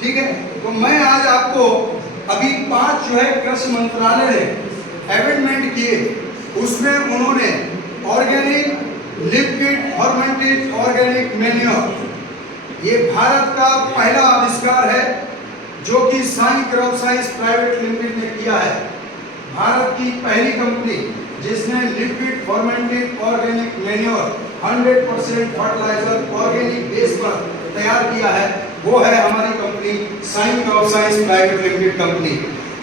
ठीक है। तो मैं आज आपको अभी 5 जो है कृषि मंत्रालय ने अमेंडमेंट किए, उसमें उन्होंने organic liquid fermented organic manure, ये भारत का पहला आविष्कार है जो कि Sai crop science private limited ने किया है। भारत की पहली कंपनी जिसने liquid fermented organic manure 100% fertiliser organic base पर तैयार किया है, वो है हमारी company Sai crop science private limited company.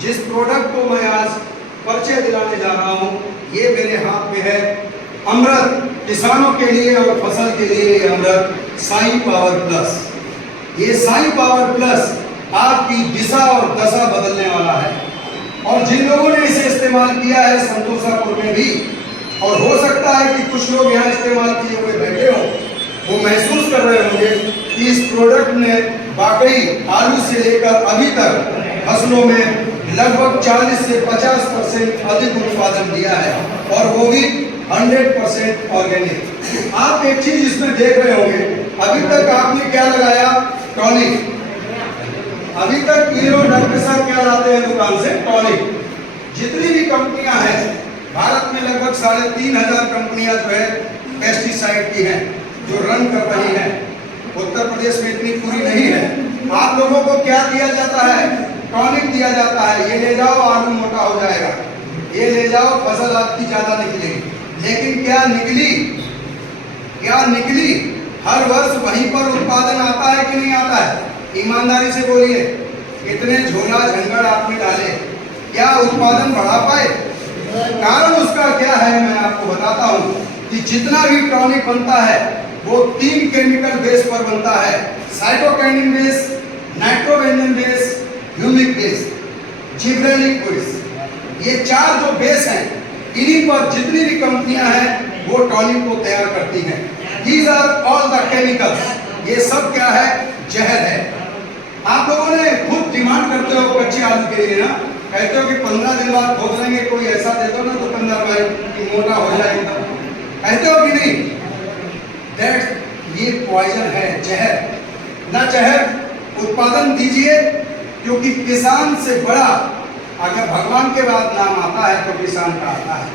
जिस प्रोडक्ट को मैं आज परिचय दिलाने जा रहा हूँ, ये मेरे हाथ में है अमृत, किसानों के लिए और फसल के लिए अमृत साई पावर प्लस। ये साई पावर प्लस आपकी दिशा और दशा बदलने वाला है, और जिन लोगों ने इसे इस्तेमाल किया है संतोषापुर में भी, और हो सकता है कि कुछ लोग यहाँ इस्तेमाल किए हुए बैठे हो, वो महसूस कर रहे होंगे कि इस प्रोडक्ट ने वाकई आलू से लेकर अभी तक फसलों में लगभग 40 से 50% अधिक उत्पादन दिया है, और वो भी 100% ऑर्गेनिक। आप एक चीज इसमें देख रहे होंगे, अभी तक आपने क्या लगाया? टॉनिक। अभी तक ये लोग डॉक्टर साहब क्या लाते हैं दुकान से? टॉनिक। जितनी भी कंपनियां हैं भारत में, लगभग 3500 कंपनियां जो है पेस्टिसाइड की हैं जो रन कर रही हैं। उत्तर प्रदेश में इतनी पूरी नहीं है। आप लोगों को क्या दिया जाता है? टॉनिक दिया जाता है, ये ले जाओ आलू मोटा हो जाएगा, ये ले जाओ फसल आपकी ज्यादा निकलेगी। लेकिन क्या निकली? क्या निकली? हर वर्ष वहीं पर उत्पादन आता है कि नहीं आता है? ईमानदारी से बोलिए, कितने झोला झंझट आपने डाले, क्या उत्पादन बढ़ा पाए? कारण उसका क्या है मैं आपको बताता हूं कि जितना भी टॉनिक बनता है वो 3 केमिकल बेस पर बनता है, cytokinin base, nitrobenzene base, humic base, gibberellic base. ये 4 जो बेस हैं, इन्हीं पर जितनी भी कंपनियां हैं वो टॉनिक को तैयार करती हैं। These are all the chemicals. ये सब क्या है? जहर है। आप लोगों ने खुद डिमांड करते हो कच्चे आलू के लिए ना, कहते हो कि 15 दिन बाद खोद लेंगे, कोई ऐसा दे दो ना दुकानदार भाई कि मोटा हो जाए, कहते हो कि नहीं? दैट ये पॉइजन है, जहर। ना जहर उत्पादन दीजिए, क्योंकि किसान से बड़ा अगर भगवान के बाद नाम आता है तो किसान का आता है।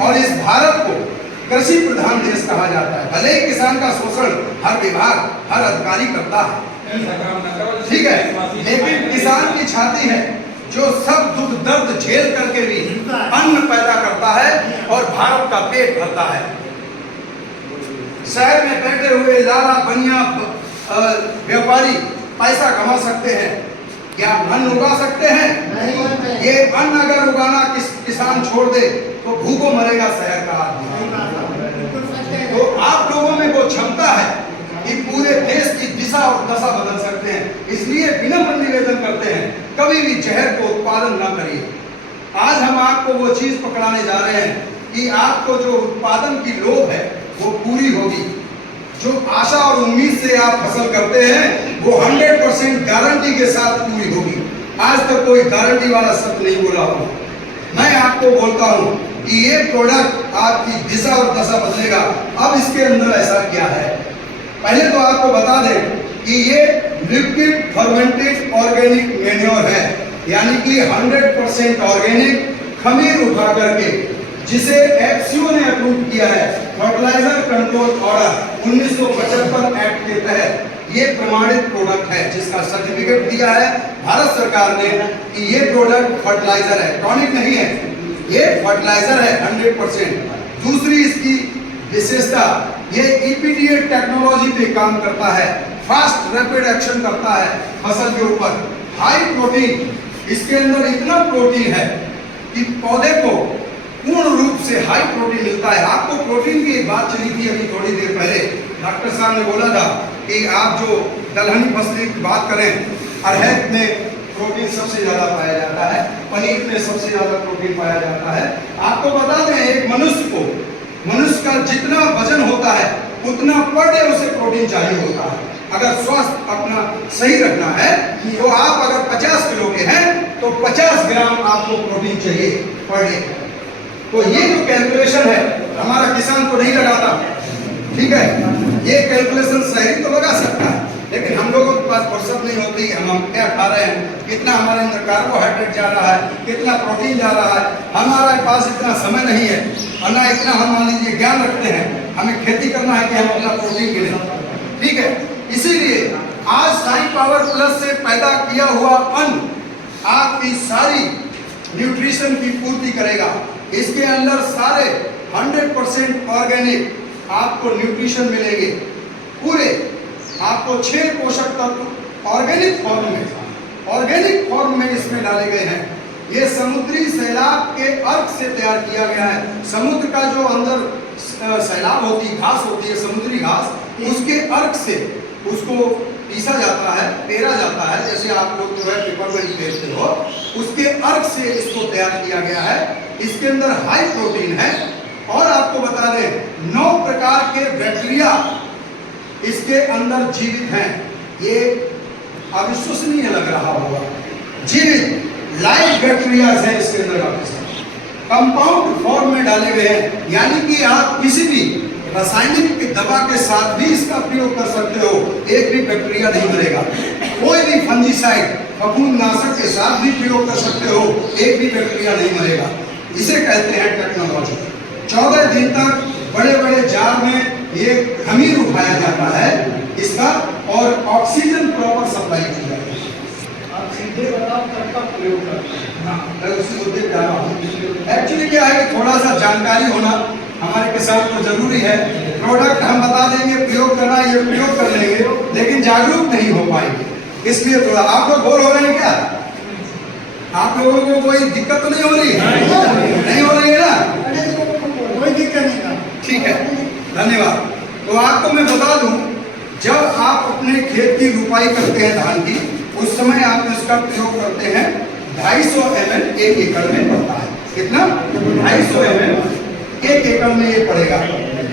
और इस भारत को कृषि प्रधान देश कहा जाता है। भले ही किसान का शोषण हर विभाग, हर अधिकारी करता है, ठीक है, लेकिन किसान की छाती है जो सब दुख दर्द झेल करके भी अन्न पैदा करता है और भारत का पेट भरता है। शहर में बैठे हुए लाला बनिया व्यापारी पैसा कमा सकते हैं, क्या अन्न उगा सकते हैं? नहीं। ये अन्न अगर उगाना किसान छोड़ दे तो भूखों मरेगा शहर का आदमी। तो आप लोगों में वो क्षमता है कि पूरे देश की दिशा और दशा बदल सकते हैं। इसलिए विनम्र निवेदन करते हैं, कभी भी जहर को उत्पादन न करिए। आज हम आपको वो चीज पकड़ाने जा रहे हैं कि आपको जो उत्पादन की लोभ है वो पूरी होगी। जो आशा और उम्मीद से आप फसल करते हैं वो 100% गारंटी के साथ पूरी होगी। आज तक कोई गारंटी वाला शब्द नहीं बोला हूं। मैं आपको बोलता हूं कि ये प्रोडक्ट आपकी दिशा और दशा बदलेगा। अब इसके अंदर ऐसा क्या है, पहले तो आपको बता दें कि ये लिक्विड फर्मेंटेड ऑर्गेनिक मैन्योर है, यानी कि 100% ऑर्गेनिक खमीर उठा करके, जिसे एफसीओ ने अप्रूव किया है, फर्टिलाइजर कंट्रोल ऑर्डर 1975 एक्ट के तहत ये प्रमाणित प्रोडक्ट है, जिसका सर्टिफिकेट दिया है भारत सरकार ने कि ये प्रोडक्ट फर्टिलाइजर है, टॉनिक नहीं है, ये फर्टिलाइजर है 100%। दूसरी इसकी विशेषता, ये ईपीडीए टेक्नोलॉजी पे काम करता है, फास्ट रैपिड एक्शन करता है फसल के ऊपर, हाई प्रोटीन। इसके अंदर इतना प्रोटीन है कि पौधे को पूर्ण रूप से हाई प्रोटीन मिलता है। आपको प्रोटीन की एक बात चली थी अभी थोड़ी देर पहले, डॉक्टर साहब ने बोला था कि आप जो दलहनी फसली की बात करें, अरहर में प्रोटीन सबसे ज्यादा पाया जाता है, पनीर में सबसे ज्यादा प्रोटीन पाया जाता है। आपको बता दें, एक मनुष्य का जितना वजन होता है उतना पर डे उसे प्रोटीन चाहिए होता है। अगर स्वास्थ्य अपना सही रखना है तो आप अगर 50 किलो के हैं तो 50 ग्राम आपको प्रोटीन चाहिए पर डे। तो ये जो कैलकुलेशन है हमारा किसान को नहीं लगाता, ठीक है। ये कैलकुलेशन शहरी तो लगा सकता है, लेकिन हम लोगों के पास फुर्सत नहीं होती, हम क्या खा रहे हैं, कितना हमारे अंदर कार्बोहाइड्रेट जा रहा है, कितना प्रोटीन जा रहा है। हमारे पास इतना समय नहीं है और ना इतना हम मान लीजिए ज्ञान रखते हैं। हमें खेती करना है कि हम अपना प्रोटीन मिले, ठीक है। इसीलिए आज साई पावर प्लस से पैदा किया हुआ अन्न आपकी सारी न्यूट्रिशन की पूर्ति करेगा। इसके अंदर सारे 100% ऑर्गेनिक आपको न्यूट्रिशन मिलेंगे। पूरे आपको 6 पोषक तत्व ऑर्गेनिक फॉर्म में इसमें डाले गए हैं। ये समुद्री सैलाब के अर्क से तैयार किया गया है। समुद्र का जो अंदर सैलाब होती है, घास होती है, समुद्री घास, उसके अर्क से उसको पीसा जाता है, पेरा जाता है, जैसे आप लोग जो है पेपरमेंट पेरते हो, उसके अर्क से इसको तैयार किया गया है। इसके अंदर हाई प्रोटीन है और आपको बता दें 9 प्रकार के बैक्टीरिया इसके अंदर जीवित हैं। ये अविश्वसनीय लग रहा होगा, जीवित लाइव बैक्टीरिया है इसके अंदर आपके साथ कंपाउंड फॉर्म में डाले गए हैं। यानी कि आप किसी भी रासायनिक दवा के साथ भी इसका प्रयोग कर सकते हो, एक भी बैक्टीरिया नहीं मरेगा। कोई भी फंजीसाइड फफूंदनाशक के साथ भी प्रयोग कर सकते हो, एक भी बैक्टीरिया नहीं मरेगा। इसे कहते हैं टेक्नोलॉजी। 14 दिन तक बड़े बड़े जार में ये खमीर उठाया जाता है इसका और ऑक्सीजन प्रॉपर सप्लाई की जाती है। आप सीधे बताओ कब का प्रयोग करते हैं? हाँ, मैं उसी मुद्दे पे आ रहा हूँ। एक्चुअली क्या है कि थोड़ा सा जानकारी होना हमारे किसान को जरूरी है। प्रोडक्ट हम बता देंगे, प्रयोग करना ये प्रयोग कर लेंगे, लेकिन जागरूक नहीं हो पाएंगे। इसलिए थोड़ा आप लोग बोर हो रहे हैं क्या? आप लोगों को कोई दिक्कत तो नहीं हो रही है? नहीं हो रही है ना? कोई दिक्कत नहीं। ठीक है, धन्यवाद। तो आपको मैं बता दूं, जब आप अपने खेत की रुपाई करते हैं धान की, उस समय आप इसका प्रयोग करते हैं 250 ml 1 एकड़ में पड़ता है। कितना? 250 ml 1 एकड़ में ये पड़ेगा।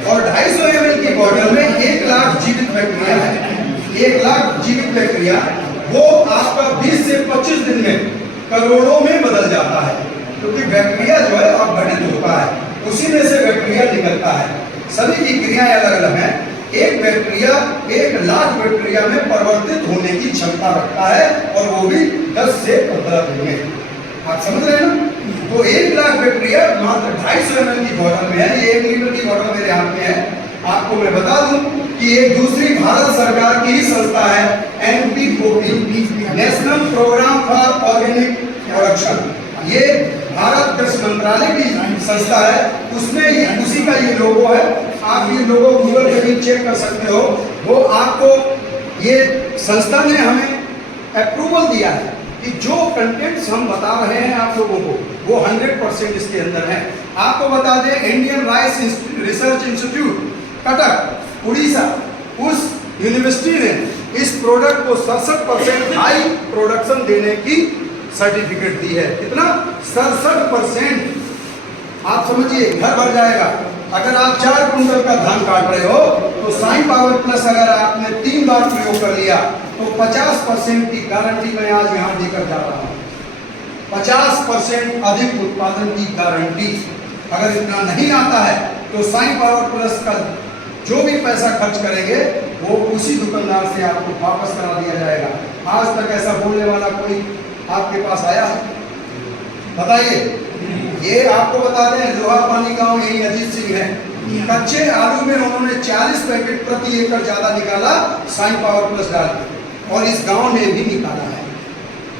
और 250 ml की बॉटल में 1 लाख जीवित बैक्टीरिया है। 1 लाख जीवित बैक्टीरिया वो आपका 20 से 25 दिन में करोड़ों में बदल जाता है, क्योंकि बैक्टीरिया जो है अपघटित होता है, उसी में से बैक्टीरिया निकलता है। सभी की क्रियाएं अलग अलग हैं। एक बैक्टीरिया 1 लाख बैक्टीरिया में परिवर्तित होने की क्षमता रखता है और वो भी 10 से 15 दिन में। आप समझ रहे हैं ना? तो 1 लाख बैक्टीरिया मात्र 250 ml की बोतल में है। ये 1 लीटर की बोतल मेरे हाथ में है। आपको मैं बता दूं कि एक दूसरी भारत सरकार की ही संस्था है NPOP, national programme for organic production. ये भारत कृषि मंत्रालय की संस्था है, उसमें ही उसी का ये लोगो है। आप ये लोगो गूगल पे भी चेक कर सकते हो। वो आपको ये संस्था ने हमें अप्रूवल दिया है कि जो कंटेंट्स हम बता रहे हैं आप लोगों को वो 100% इसके अंदर है। आपको बता दें, Indian rice research institute Cuttack Orissa, उस यूनिवर्सिटी ने इस प्रोडक्ट को 67% हाई प्रोडक्शन देने की सर्टिफिकेट दी है। कितना? 67%। आप समझिए, घर भर जाएगा। अगर आप 4 कुंटल का धान काट रहे हो तो साई पावर प्लस अगर आपने 3 बार प्रयोग कर लिया तो 50% की गारंटी मैं आज यहाँ देकर जा रहा हूँ। 50% अधिक उत्पादन की गारंटी। अगर इतना नहीं आता है तो साई पावर प्लस का जो भी पैसा खर्च करेंगे वो उसी दुकानदार से आपको वापस करा दिया जाएगा। आज तक ऐसा बोलने वाला कोई आपके पास आया है? बताइए। ये आपको बता दें, लोहा पानी गांव यही अजीत सिंह है। कच्चे आलू में उन्होंने 40 पैकेट प्रति एकड़ ज्यादा निकाला साई पावर प्लस डाल के, और इस गांव ने भी निकाला है।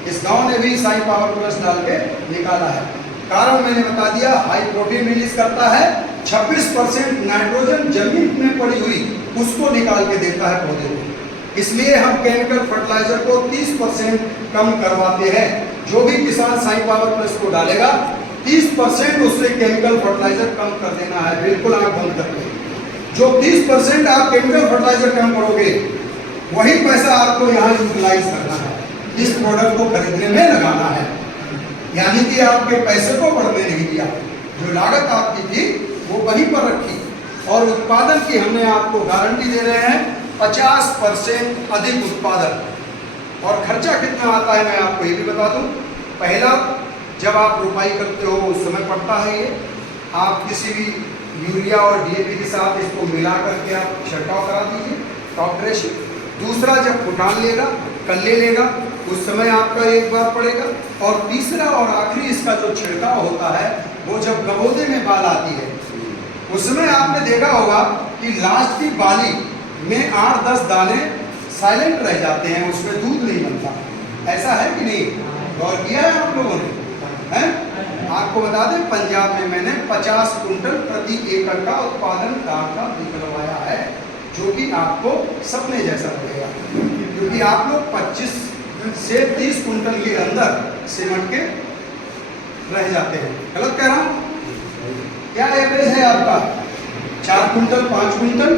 इस गांव ने भी साई पावर प्लस डाल के निकाला है। कारण मैंने बता दिया, हाई प्रोटीन रिलीज करता है, 26% नाइट्रोजन जमीन में पड़ी हुई उसको निकाल के देता है पौधे को। इसलिए हम केमिकल फर्टिलाइजर को 30% कम करवाते हैं। जो भी किसान साई पावर प्लस को डालेगा 30% उससे केमिकल फर्टिलाइजर कम कर देना है, बिल्कुल आंख बंद करके। जो 30% आप केमिकल फर्टिलाइजर कम करोगे वही पैसा आपको यहाँ यूटिलाइज करना है, इस प्रोडक्ट को खरीदने में लगाना है। यानी कि आपके पैसे को बढ़ने नहीं दिया, जो लागत आपकी थी वो वहीं पर रखी, और उत्पादन की हमने आपको गारंटी दे रहे हैं 50% अधिक उत्पादन। और खर्चा कितना आता है मैं आपको ये भी बता दूं। पहला, जब आप रुपाई करते हो उस समय पड़ता है ये, आप किसी भी यूरिया और DAP के साथ इसको मिला करके आप छिड़काव करा दीजिए, टॉप ड्रेसिंग। दूसरा, जब फुटान लेगा, कल्ले लेगा, उस समय आपका एक बार पड़ेगा। और तीसरा और आखिरी इसका जो छिड़काव होता है वो जब गबोदे में बाल आती है, उस समय आपने देखा होगा कि लास्ट की बाली में 8-10 दाने साइलेंट रह जाते हैं, उसमें दूध नहीं बनता। ऐसा है कि नहीं? गौर किया है आप लोगों ने? हैं? आपको बता दें, पंजाब में मैंने 50 कुंटल प्रति एकड़ का उत्पादन दाल का निकलवाया है, जो कि आपको सपने जैसा लगेगा, क्योंकि आप लोग 25 से 30 कुंटल के अंदर सिमट के रह जाते हैं। गलत कह रहा हूँ? क्या एवरेज है आपका? 4 कुंटल, 5 कुंटल?